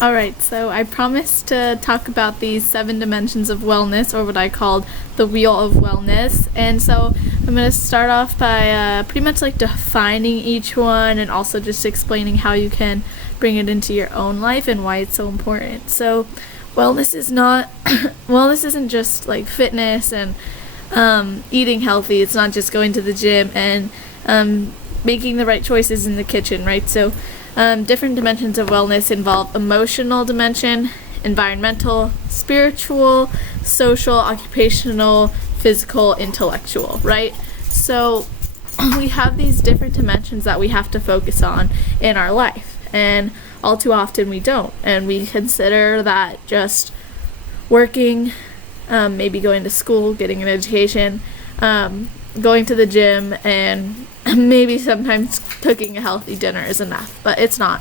All right, so I promised to talk about these 7 dimensions of wellness, or what I called the wheel of wellness. And so I'm going to start off by pretty much like defining each one and also just explaining how you can bring it into your own life and why it's so important. So wellness is not, wellness isn't just like fitness and eating healthy. It's not just going to the gym and making the right choices in the kitchen, right? So different dimensions of wellness involve emotional dimension, environmental, spiritual, social, occupational, physical, intellectual, right? So we have these different dimensions that we have to focus on in our life, and all too often we don't, and we consider that just working, maybe going to school, getting an education, going to the gym, and maybe sometimes cooking a healthy dinner is enough, but it's not.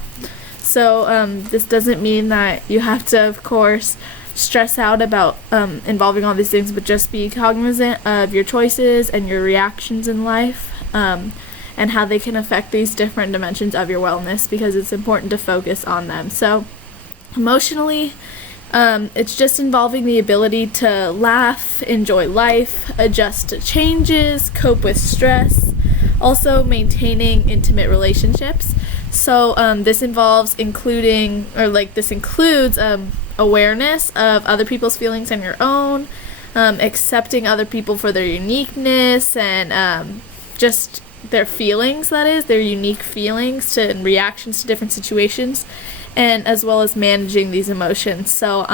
So this doesn't mean that you have to, of course, stress out about involving all these things, but just be cognizant of your choices and your reactions in life, and how they can affect these different dimensions of your wellness, because it's important to focus on them. So emotionally, it's just involving the ability to laugh, enjoy life, adjust to changes, cope with stress, also maintaining intimate relationships. So this includes awareness of other people's feelings and your own, accepting other people for their uniqueness and just their feelings, that is, their unique feelings and reactions to different situations, and as well as managing these emotions. So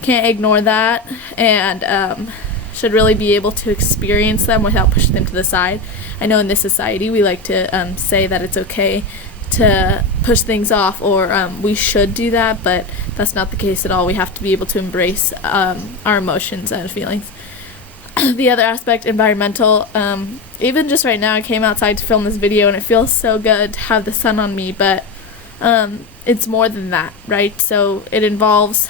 can't ignore that, and should really be able to experience them without pushing them to the side. I know in this society we like to say that it's okay to push things off, or we should do that, but that's not the case at all. We have to be able to embrace our emotions and feelings. The other aspect, environmental, even just right now I came outside to film this video and it feels so good to have the sun on me, but it's more than that, right? So it involves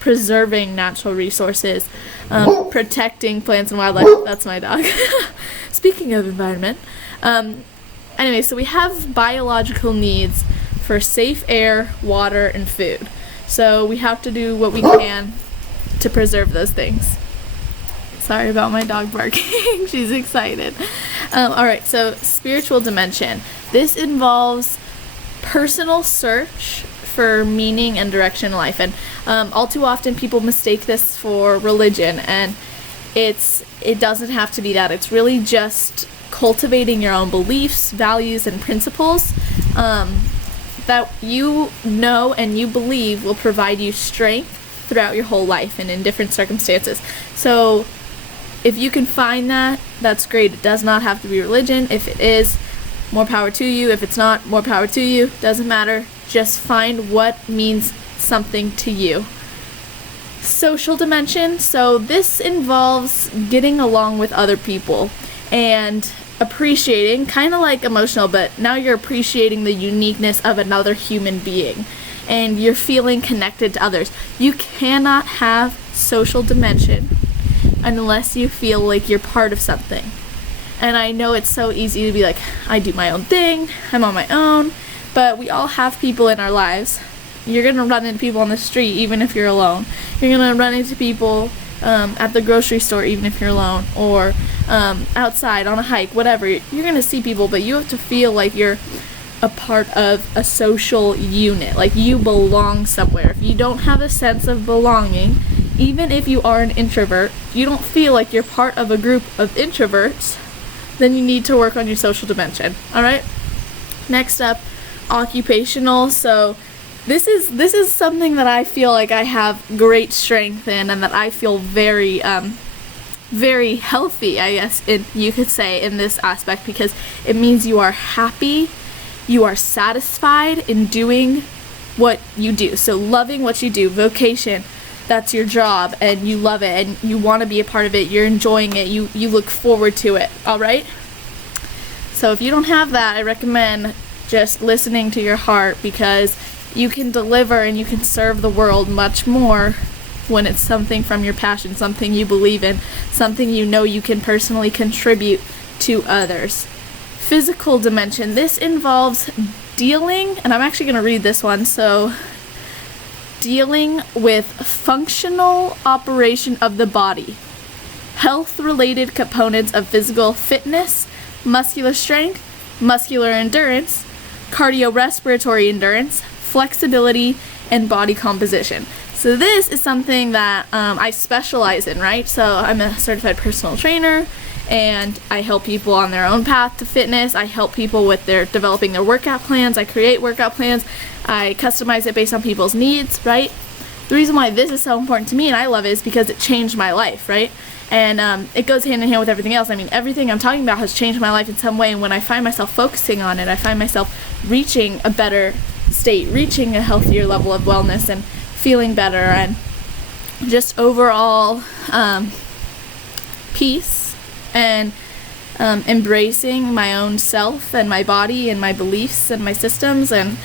preserving natural resources, protecting plants and wildlife. That's my dog. Speaking of environment, anyway, so we have biological needs for safe air, water, and food. So we have to do what we can to preserve those things. Sorry about my dog barking. She's excited. All right, so spiritual dimension. This involves personal search for meaning and direction in life, and all too often people mistake this for religion, and it doesn't have to be that. It's really just cultivating your own beliefs, values, and principles that you know and you believe will provide you strength throughout your whole life and in different circumstances. So if you can find that, that's great. It does not have to be religion. If it is, more power to you. If it's not, more power to you. Doesn't matter. Just find what means something to you. Social dimension. So this involves getting along with other people and appreciating, kind of like emotional, but now you're appreciating the uniqueness of another human being and you're feeling connected to others. You cannot have social dimension unless you feel like you're part of something. And I know it's so easy to be like, I do my own thing, I'm on my own, but we all have people in our lives. You're going to run into people on the street even if you're alone. You're going to run into people at the grocery store even if you're alone, or outside on a hike, whatever. You're going to see people, but you have to feel like you're a part of a social unit, like you belong somewhere. If you don't have a sense of belonging, even if you are an introvert, you don't feel like you're part of a group of introverts, then you need to work on your social dimension. All right? Next up, occupational. So this is something that I feel like I have great strength in, and that I feel very very healthy, I guess you could say, in this aspect, because it means you are happy, you are satisfied in doing what you do. So loving what you do, vocation, that's your job and you love it and you want to be a part of it, you're enjoying it, you look forward to it, all right? So if you don't have that, I recommend just listening to your heart, because you can deliver and you can serve the world much more when it's something from your passion, something you believe in, something you know you can personally contribute to others. Physical dimension. This involves dealing, and I'm actually going to read this one, so dealing with functional operation of the body, health-related components of physical fitness, muscular strength, muscular endurance, cardiorespiratory endurance, flexibility, and body composition. So this is something that I specialize in, right? So I'm a certified personal trainer, and I help people on their own path to fitness. I help people with developing their workout plans. I create workout plans. I customize it based on people's needs, right? The reason why this is so important to me and I love it is because it changed my life, right? And it goes hand in hand with everything else. I mean, everything I'm talking about has changed my life in some way, and when I find myself focusing on it, I find myself reaching a better state, reaching a healthier level of wellness and feeling better, and just overall peace, and embracing my own self and my body and my beliefs and my systems and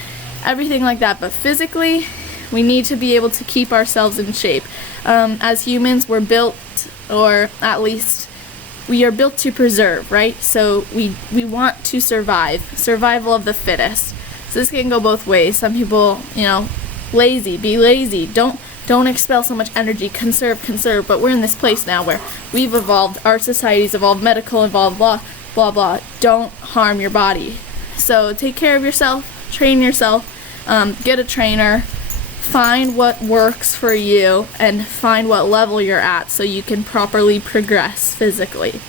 everything like that. But physically, we need to be able to keep ourselves in shape. As humans, we're built, or at least we are built to preserve, right? So we want to survive, survival of the fittest. So this can go both ways. Some people, be lazy, don't expel so much energy, conserve, but we're in this place now where we've evolved, our society's evolved, medical evolved, blah, blah, blah. Don't harm your body. So take care of yourself, train yourself, get a trainer, find what works for you, and find what level you're at so you can properly progress physically.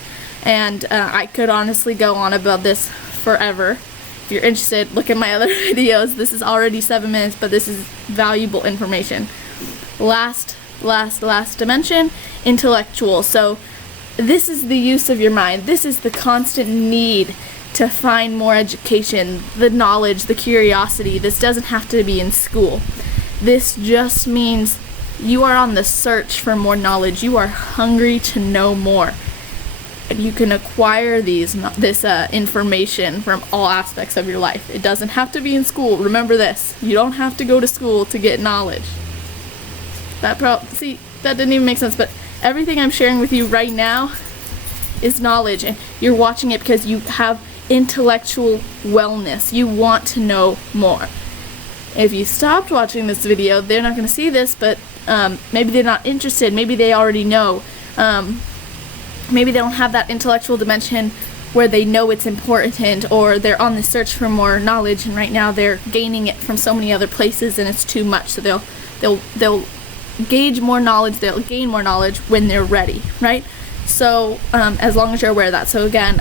And I could honestly go on about this forever. If you're interested, look at my other videos. This is already 7 minutes, but this is valuable information. Last dimension, intellectual. So this is the use of your mind. This is the constant need to find more education, the knowledge, the curiosity. This doesn't have to be in school. This just means you are on the search for more knowledge. You are hungry to know more. And you can acquire this information from all aspects of your life. It doesn't have to be in school. Remember this. You don't have to go to school to get knowledge. That didn't even make sense, but everything I'm sharing with you right now is knowledge, and you're watching it because you have intellectual wellness. You want to know more. If you stopped watching this video, they're not going to see this, but maybe they're not interested. Maybe they already know. Maybe they don't have that intellectual dimension where they know it's important, or they're on the search for more knowledge, and right now they're gaining it from so many other places and it's too much. So they'll gauge more knowledge, they'll gain more knowledge when they're ready, right? So as long as you're aware of that. So again,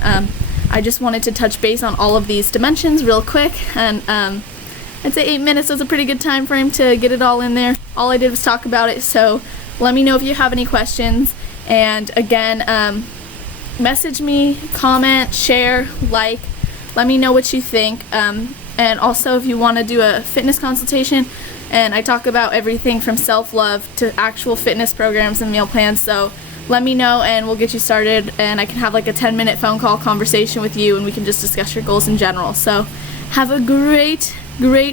I just wanted to touch base on all of these dimensions real quick, and I'd say 8 minutes was a pretty good time frame to get it all in there. All I did was talk about it, so let me know if you have any questions. And again, message me, comment, share, like, let me know what you think. And also, if you want to do a fitness consultation, and I talk about everything from self-love to actual fitness programs and meal plans, so let me know and we'll get you started, and I can have like a 10-minute phone call conversation with you, and we can just discuss your goals in general. So have a great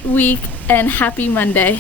week, and happy Monday.